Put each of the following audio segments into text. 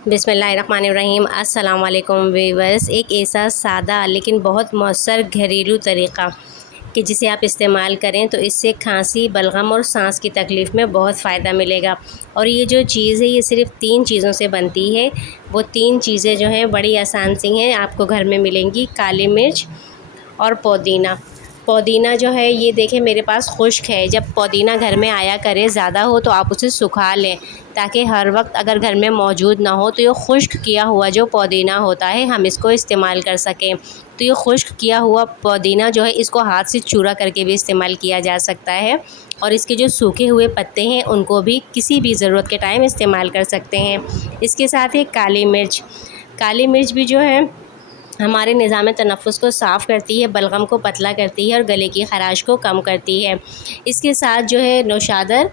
बिस्मिल्लाहिर्रहमानिर्रहीम। अस्सलाम वालेकुम वीवर्स। एक ऐसा सादा लेकिन बहुत मौसर घरेलू तरीक़ा कि जिसे आप इस्तेमाल करें तो इससे खांसी, बलगम और सांस की तकलीफ़ में बहुत फ़ायदा मिलेगा। और ये जो चीज़ है ये सिर्फ़ 3 चीज़ों से बनती है। वो 3 चीज़ें जो हैं बड़ी आसान सी हैं, आपको घर में मिलेंगी। काली मिर्च और पुदीना। पुदीना जो है ये देखें मेरे पास खुश्क है। जब पुदीना घर में आया करे, ज़्यादा हो तो आप उसे सुखा लें, ताकि हर वक्त अगर घर में मौजूद ना हो तो ये खुश्क किया हुआ जो पुदीना होता है हम इसको इस्तेमाल कर सकें। तो ये खुश्क किया हुआ पुदीना जो है इसको हाथ से चूरा करके भी इस्तेमाल किया जा सकता है, और इसके जो सूखे हुए पत्ते हैं उनको भी किसी भी ज़रूरत के टाइम इस्तेमाल कर सकते हैं। इसके साथ ही काली मिर्च भी जो है हमारे निज़ाम तनफ़ुस को साफ़ करती है, बलगम को पतला करती है और गले की ख़राश को कम करती है। इसके साथ जो है नौशादर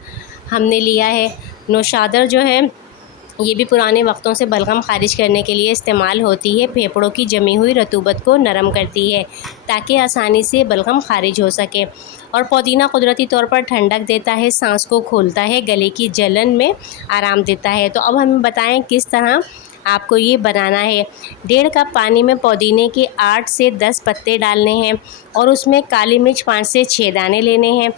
हमने लिया है। नौशादर जो है ये भी पुराने वक्तों से बलगम ख़ारिज करने के लिए इस्तेमाल होती है। फेफड़ों की जमी हुई रतूबत को नरम करती है ताकि आसानी से बलगम ख़ारिज हो सके। और पुदीना कुदरती तौर पर ठंडक देता है, सांस को खोलता है, गले की जलन में आराम देता है। तो अब हमें बताएं किस तरह आपको ये बनाना है। 1.5 कप पानी में पुदीने के 8 से 10 पत्ते डालने हैं और उसमें काली मिर्च 5 से 6 दाने लेने हैं।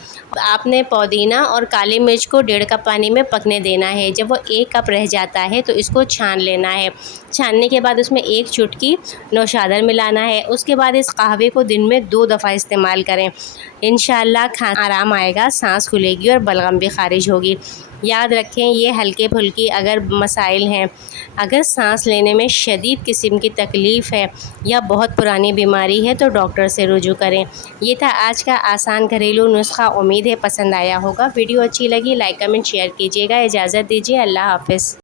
आपने पुदीना और काली मिर्च को 1.5 कप पानी में पकने देना है। जब वो 1 कप रह जाता है तो इसको छान लेना है। छानने के बाद उसमें 1 चुटकी नौशादर मिलाना है। उसके बाद इस कहवे को दिन में 2 दफ़ा इस्तेमाल करें। इंशाअल्लाह आराम आएगा, सांस खुलेगी और बलगम भी ख़ारिज होगी। याद रखें ये हल्के फुल्की अगर मसाइल हैं, अगर सांस लेने में शदीद किस्म की तकलीफ़ है या बहुत पुरानी बीमारी है तो डॉक्टर से रुजू करें। ये था आज का आसान घरेलू नुस्खा। उम्मीद है पसंद आया होगा। वीडियो अच्छी लगी लाइक कमेंट शेयर कीजिएगा। इजाज़त दीजिए, अल्लाह हाफ़िज़।